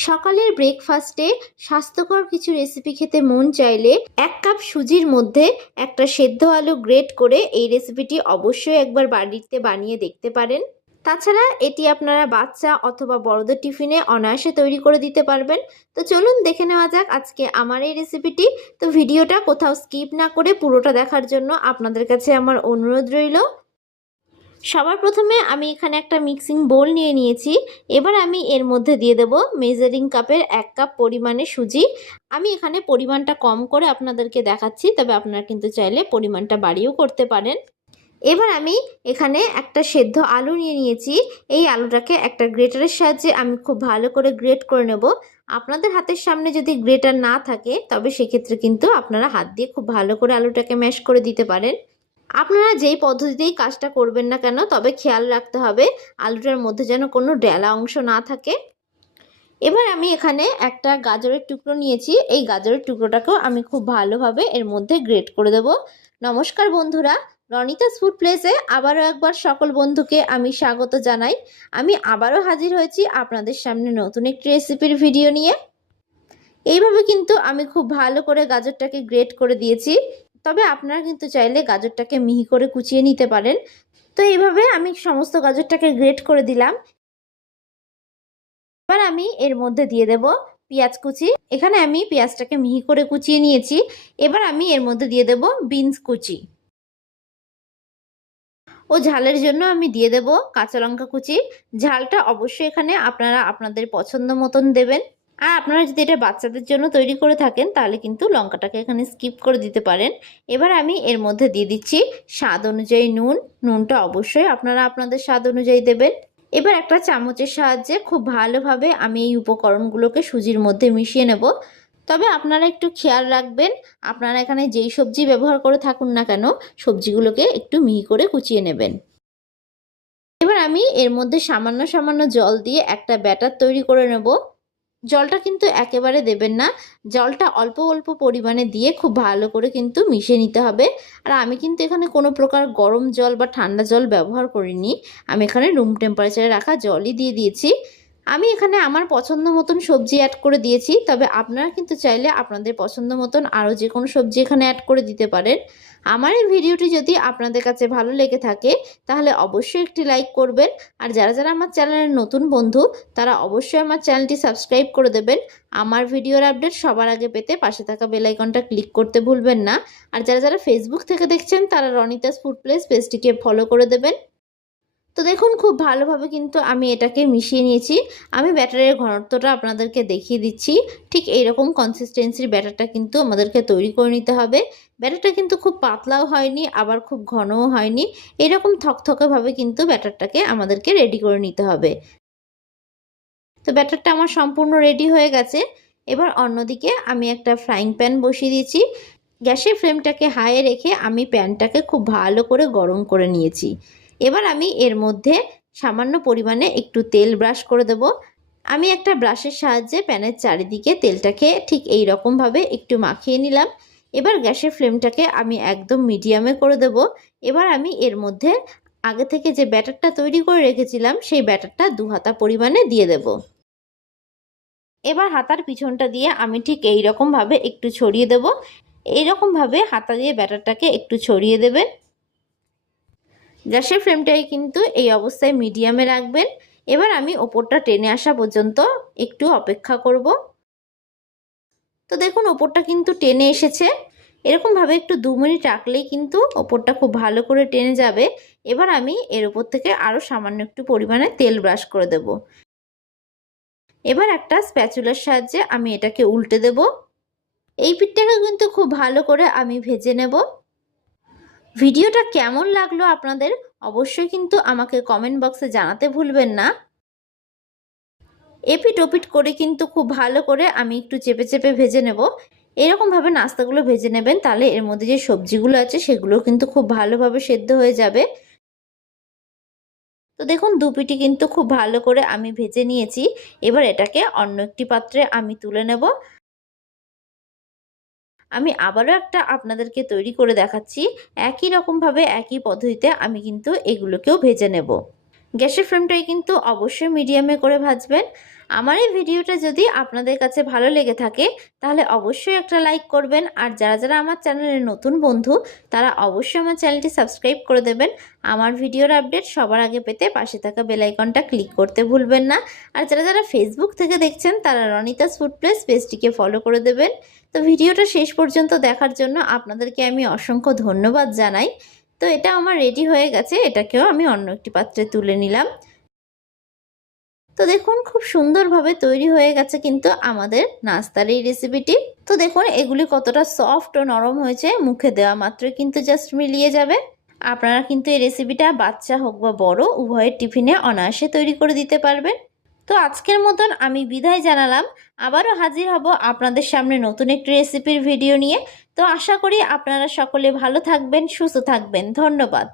সকালের ব্রেকফাস্টে স্বাস্থ্যকর কিছু রেসিপি খেতে মন চাইলে এক কাপ সুজির মধ্যে একটা সেদ্ধ আলু গ্রেট করে এই রেসিপিটি অবশ্যই একবার বাড়িতে বানিয়ে দেখতে পারেন। তাছাড়া এটি আপনারা বাচ্চা অথবা বড়দের টিফিনে অনায়াসে তৈরি করে দিতে পারবেন। তো চলুন দেখে নেওয়া যাক আজকে আমার এই রেসিপিটি তো ভিডিওটা কোথাও স্কিপ না করে পুরোটা দেখার জন্য আপনাদের কাছে আমার অনুরোধ রইল। সবার প্রথমে আমি এখানে একটা মিক্সিং বোল নিয়ে নিয়েছি। এবার আমি এর মধ্যে দিয়ে দেব মেজারিং কাপের এক কাপ পরিমাণে সুজি। আমি এখানে পরিমাণটা কম করে আপনাদেরকে দেখাচ্ছি, তবে আপনারা কিন্তু চাইলে পরিমাণটা বাড়িয়েও করতে পারেন। এবার আমি এখানে একটা সেদ্ধ আলু নিয়ে নিয়েছি। এই আলুটাকে একটা গ্রেটারের সাহায্যে আমি খুব ভালো করে গ্রেট করে নেব। আপনাদের হাতের সামনে যদি গ্রেটার না থাকে, তবে সেক্ষেত্রে কিন্তু আপনারা হাত দিয়ে খুব ভালো করে আলুটাকে ম্যাশ করে দিতে পারেন। আপনারা যেই পদ্ধতিতেই কাজটা করবেন না কেন, তবে খেয়াল রাখতে হবে আলুটার মধ্যে যেন কোনো ডেলা অংশ না থাকে। এবার আমি এখানে একটা গাজরের টুকরো নিয়েছি। এই গাজরের টুকরোটাকেও আমি খুব ভালোভাবে এর মধ্যে গ্রেট করে দেব। নমস্কার বন্ধুরা, রনিতাস ফুড প্লেসে আবারও একবার সকল বন্ধুকে আমি স্বাগত জানাই। আমি আবারও হাজির হয়েছি আপনাদের সামনে নতুন একটি রেসিপির ভিডিও নিয়ে। এইভাবে কিন্তু আমি খুব ভালো করে গাজরটাকে গ্রেট করে দিয়েছি। তবে আপনারা কিন্তু চাইলে গাজরটাকে মিহি করে কুচিয়ে নিতে পারেন। তো এইভাবে আমি সমস্ত গাজরটাকে গ্রেট করে দিলাম। এবার আমি এর মধ্যে দিয়ে দেব পেঁয়াজ কুচি। এখানে আমি পেঁয়াজটাকে মিহি করে কুচিয়ে নিয়েছি। এবার আমি এর মধ্যে দিয়ে দেব বিনস কুচি। ও ঝালের জন্য আমি দিয়ে দেব কাঁচা লঙ্কা কুচি। ঝালটা অবশ্যই এখানে আপনারা আপনাদের পছন্দ মতন দেবেন। আর আপনারা যদি এটা বাচ্চাদের জন্য তৈরি করে থাকেন, তাহলে কিন্তু লঙ্কাটাকে এখানে স্কিপ করে দিতে পারেন। এবার আমি এর মধ্যে দিয়ে দিচ্ছি স্বাদ অনুযায়ী নুন। নুনটা অবশ্যই আপনারা আপনাদের স্বাদ অনুযায়ী দেবেন। এবার একটা চামচের সাহায্যে খুব ভালোভাবে আমি এই উপকরণগুলোকে সুজির মধ্যে মিশিয়ে নেব। তবে আপনারা একটু খেয়াল রাখবেন, আপনারা এখানে যেই সবজি ব্যবহার করে থাকুন না কেন, সবজিগুলোকে একটু মিহি করে কুচিয়ে নেবেন। এবার আমি এর মধ্যে সামান্য সামান্য জল দিয়ে একটা ব্যাটার তৈরি করে নেব। জলটা কিন্তু একেবারে দেবেন না। জলটা অল্প অল্প পরিমাণে দিয়ে খুব ভালো করে কিন্তু মিশে নিতে হবে। আর আমি কিন্তু এখানে কোনো প্রকার গরম জল বা ঠান্ডা জল ব্যবহার করিনি। আমি এখানে রুম টেম্পারেচারে রাখা জলই দিয়ে দিয়েছি। আমি এখানে আমার পছন্দ মতন সবজি অ্যাড করে দিয়েছি, তবে আপনারা কিন্তু চাইলে আপনাদের পছন্দ মতন আরও যে কোনো সবজি এখানে অ্যাড করে দিতে পারেন। আমার এই ভিডিওটি যদি আপনাদের কাছে ভালো লেগে থাকে, তাহলে অবশ্যই একটি লাইক করবেন। আর যারা যারা আমার চ্যানেলের নতুন বন্ধু, তারা অবশ্যই আমার চ্যানেলটি সাবস্ক্রাইব করে দেবেন। আমার ভিডিওর আপডেট সবার আগে পেতে পাশে থাকা বেলাইকনটা ক্লিক করতে ভুলবেন না। আর যারা যারা ফেসবুক থেকে দেখছেন, তারা রনিতাস ফুড প্লেস পেজটিকে ফলো করে দেবেন। তো দেখুন, খুব ভালোভাবে কিন্তু আমি এটাকে মিশিয়ে নিয়েছি। আমি ব্যাটারের ঘনত্বটা আপনাদেরকে দেখিয়ে দিচ্ছি। ঠিক এইরকম কনসিস্টেন্সির ব্যাটারটা কিন্তু আমাদেরকে তৈরি করে নিতে হবে। ব্যাটারটা কিন্তু খুব পাতলাও হয়নি, আবার খুব ঘনও হয়নি। এরকম থকথকেভাবে কিন্তু ব্যাটারটাকে আমাদেরকে রেডি করে নিতে হবে। তো ব্যাটারটা আমার সম্পূর্ণ রেডি হয়ে গেছে। এবার অন্যদিকে আমি একটা ফ্রাইং প্যান বসিয়ে দিয়েছি। গ্যাসের ফ্লেমটাকে হাইয়ে রেখে আমি প্যানটাকে খুব ভালো করে গরম করে নিয়েছি। এবার আমি এর মধ্যে সামান্য পরিমাণে একটু তেল ব্রাশ করে দেব। আমি একটা ব্রাশের সাহায্যে প্যানের চারিদিকে তেলটাকে ঠিক এই রকমভাবে একটু মাখিয়ে নিলাম। এবার গ্যাসের ফ্লেমটাকে আমি একদম মিডিয়ামে করে দেব। এবার আমি এর মধ্যে আগে থেকে যে ব্যাটারটা তৈরি করে রেখেছিলাম, সেই ব্যাটারটা দু হাতা পরিমাণে দিয়ে দেব। এবার হাতার পিছনটা দিয়ে আমি ঠিক এই রকমভাবে একটু ছড়িয়ে দেব। এইরকমভাবে হাতা দিয়ে ব্যাটারটাকে একটু ছড়িয়ে দেবেন। গ্যাসের ফ্লেমটাই কিন্তু এই অবস্থায় মিডিয়ামে রাখবেন। এবার আমি ওপরটা টেনে আসা পর্যন্ত একটু অপেক্ষা করব। তো দেখুন, ওপরটা কিন্তু টেনে এসেছে। এরকমভাবে একটু দু মিনিট রাখলেই কিন্তু ওপরটা খুব ভালো করে টেনে যাবে। এবার আমি এর ওপর থেকে আরও সামান্য একটু পরিমাণে তেল ব্রাশ করে দেব। এবার একটা স্প্যাচুলার সাহায্যে আমি এটাকে উল্টে দেব। এই পিঠটাকে কিন্তু খুব ভালো করে আমি ভেজে নেব। ভিডিওটা কেমন লাগল আপনাদের অবশ্যই কিন্তু আমাকে কমেন্ট বক্সে জানাতে ভুলবেন না। এপিট ওপিট করে কিন্তু খুব ভালো করে আমি একটু চেপে চেপে ভেজে নেব। এরকমভাবে নাস্তাগুলো ভেজে নেবেন, তাহলে এর মধ্যে যে সবজিগুলো আছে সেগুলো কিন্তু খুব ভালোভাবে সেদ্ধ হয়ে যাবে। তো দেখুন, দু দুপিটি কিন্তু খুব ভালো করে আমি ভেজে নিয়েছি। এবার এটাকে অন্য একটি পাত্রে আমি তুলে নেব। আমি আবারও একটা আপনাদেরকে তৈরি করে দেখাচ্ছি। একই রকমভাবে একই পদ্ধতিতে আমি কিন্তু এগুলোকেও ভেজে নেব। গ্যাসের ফ্লেমটাই কিন্তু অবশ্যই মিডিয়ামে করে ভাজবেন। আমার এই ভিডিওটা যদি আপনাদের কাছে ভালো লেগে থাকে, তাহলে অবশ্যই একটা লাইক করবেন। আর যারা যারা আমার চ্যানেলের নতুন বন্ধু, তারা অবশ্যই আমার চ্যানেলটি সাবস্ক্রাইব করে দেবেন। আমার ভিডিওর আপডেট সবার আগে পেতে পাশে থাকা বেলাইকনটা ক্লিক করতে ভুলবেন না। আর যারা যারা ফেসবুক থেকে দেখছেন, তারা রনিতাস ফুড প্লেস পেজটিকে ফলো করে দেবেন। তো ভিডিওটা শেষ পর্যন্ত দেখার জন্য আপনাদেরকে আমি অসংখ্য ধন্যবাদ জানাই। তো এটা আমার রেডি হয়ে গেছে, এটাকেও আমি অন্য একটি পাত্রে তুলে নিলাম। তো দেখুন, খুব সুন্দরভাবে তৈরি হয়ে গেছে কিন্তু আমাদের নাস্তার এই রেসিপিটি তো দেখুন, এগুলি কতটা সফট ও নরম হয়েছে, মুখে দেওয়া মাত্রই কিন্তু জাস্ট মিলিয়ে যাবে। আপনারা কিন্তু এই রেসিপিটা বাচ্চা হোক বা বড়, উভয়ের টিফিনে অনায়াসে তৈরি করে দিতে পারবেন। তো আজকের মতন আমি বিদায় জানালাম। আবারও হাজির হব আপনাদের সামনে নতুন একটি রেসিপির ভিডিও নিয়ে। তো আশা করি আপনারা সকলে ভালো থাকবেন, সুস্থ থাকবেন। ধন্যবাদ।